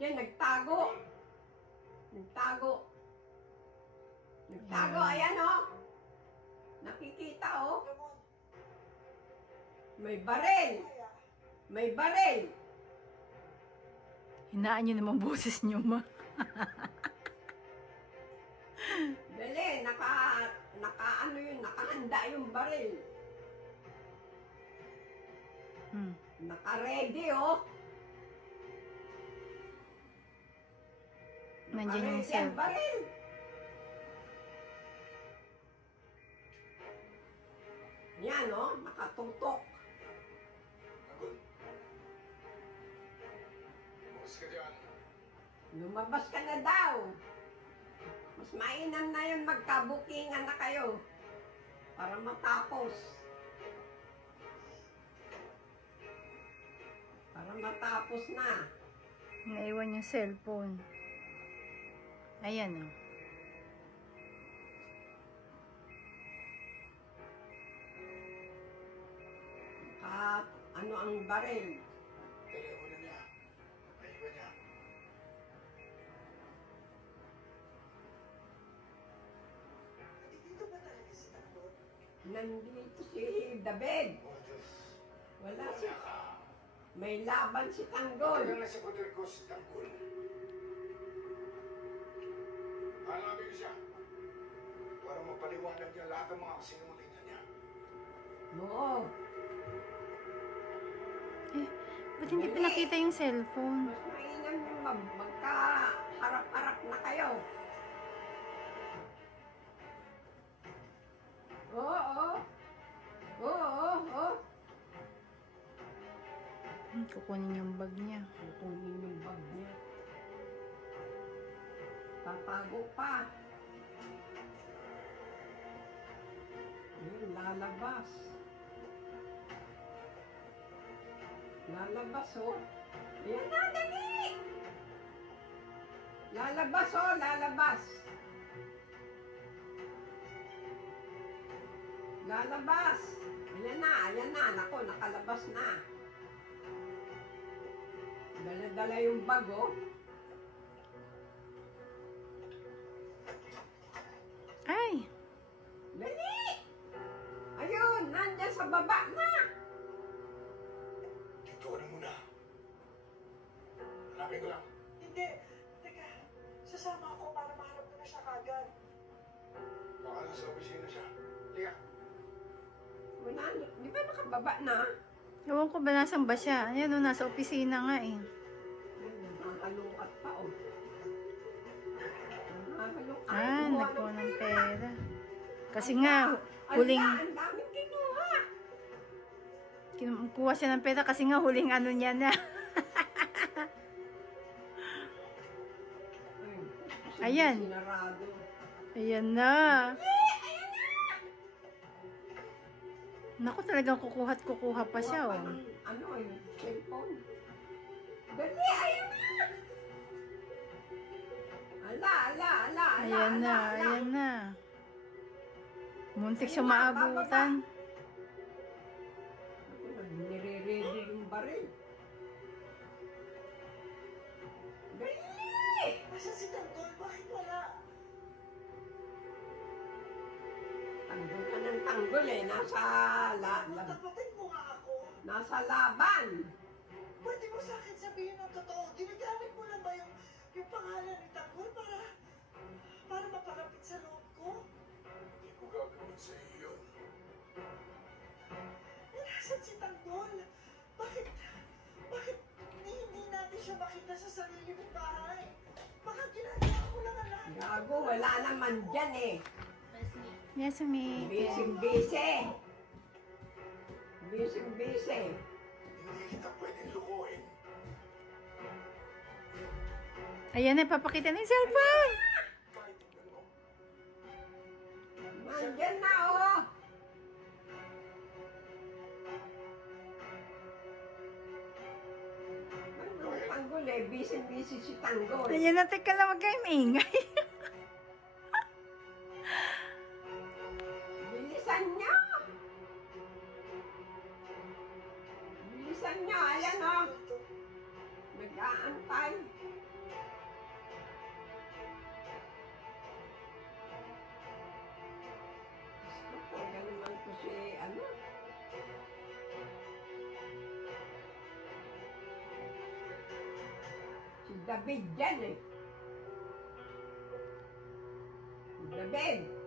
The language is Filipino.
Nandiyan, nagtago. Nagtago. Nagtago, ayan oh. Nakikita oh. May baril. May baril. Hinaan niyo naman boses niyo, ma. Dali, ano yun, nakahanda yung baril. Naka-ready oh. Nandiyan yung Naka-ready ang baril. Yan oh, nakatutok. Bukas ka dyan. Lumabas ka na daw. Mas mainam na yun, magkabukingan na kayo. Para matapos. Para matapos na. Naiwan yung cellphone. Ayan, oh. At ano ang baril? Telepono niya. Naiwan niya. Dito ba talaga si Tanggol? Nandito si David. Oh, Diyos. Wala si... Wala ka. May laban si Tanggol. Tagal na sa poder ko si Tanggol. Hanapin ko siya. Para mapaliwanag niya lahat ng mga kasinungalingan niya. Oo. Ba't hindi pinakita yung cellphone? Mas mainam yung magkaharap-harap na kayo. Oo. Oo. Kukunin yung bag niya. Kukunin yung bag niya. Tatago pa. Yun, lalabas. Lalabas, oh. Ayan na, dali! Lalabas, oh, lalabas. Lalabas. Ayan na. Nako, nakalabas na. Dala-dala yung bag, oh. Ay! Dali! Ayun, nandyan sa baba na. Dito ka na muna. Hanapin ko lang. Hindi. Teka, sasama ako para maharap ko na siya kagad. Baka nasa opisina siya. Liga. Wala, di ba nakababa na? Ewan ko ba nasan ba siya? Ayan, oh, nasa opisina nga eh. Nakakalungkat pa, oh. Nakakalungkat. Ah, Kumuha nagkuha ng pera. pera. Kasi nga, huling... Ang daming kinuha. Kinukuha siya ng pera kasi nga huling ano niya na. Ayan. Sinarado. Ayan na. Naku, talagang kukuha't kukuha pa siya, Kuha pa oh. ng, ano, cellphone. Dali, ayun na. Ala. Ayan na. Muntik siya maabutan. Nire-ready yung baril. Dali! Nasaan si Tanggol? Bakit wala? Tanggol ka ng tanggol eh. Tapatin mo nga ako. Nasa laban. Pwede mo sa akin sabihin ng totoo. Ginagamit mo lang ba yung pangalan ni Tanggol para mapalapit sa loob ko? Hindi ko gagawin sa iyo yun. Nasaan si Tanggol? Bakit hindi natin siya makita sa sarili mong bahay? Baka ginagawa ko lang ang lahat. Gago, wala naman dyan eh. Yes, Umi. Bising-bisi. Bising-bisi. Hindi kita pwedeng lukuhin. Ayan na, papakita na yung cellphone. Kahit tingnan mo. Nandyan na oh. Ano, tanggol eh. Bising-bisi si tanggol. Ayan na, teka lang, wag kayong maingay. Bilisan nyo! Bilisan nyo, ayan o. Nag-aantay. David dyan eh. David!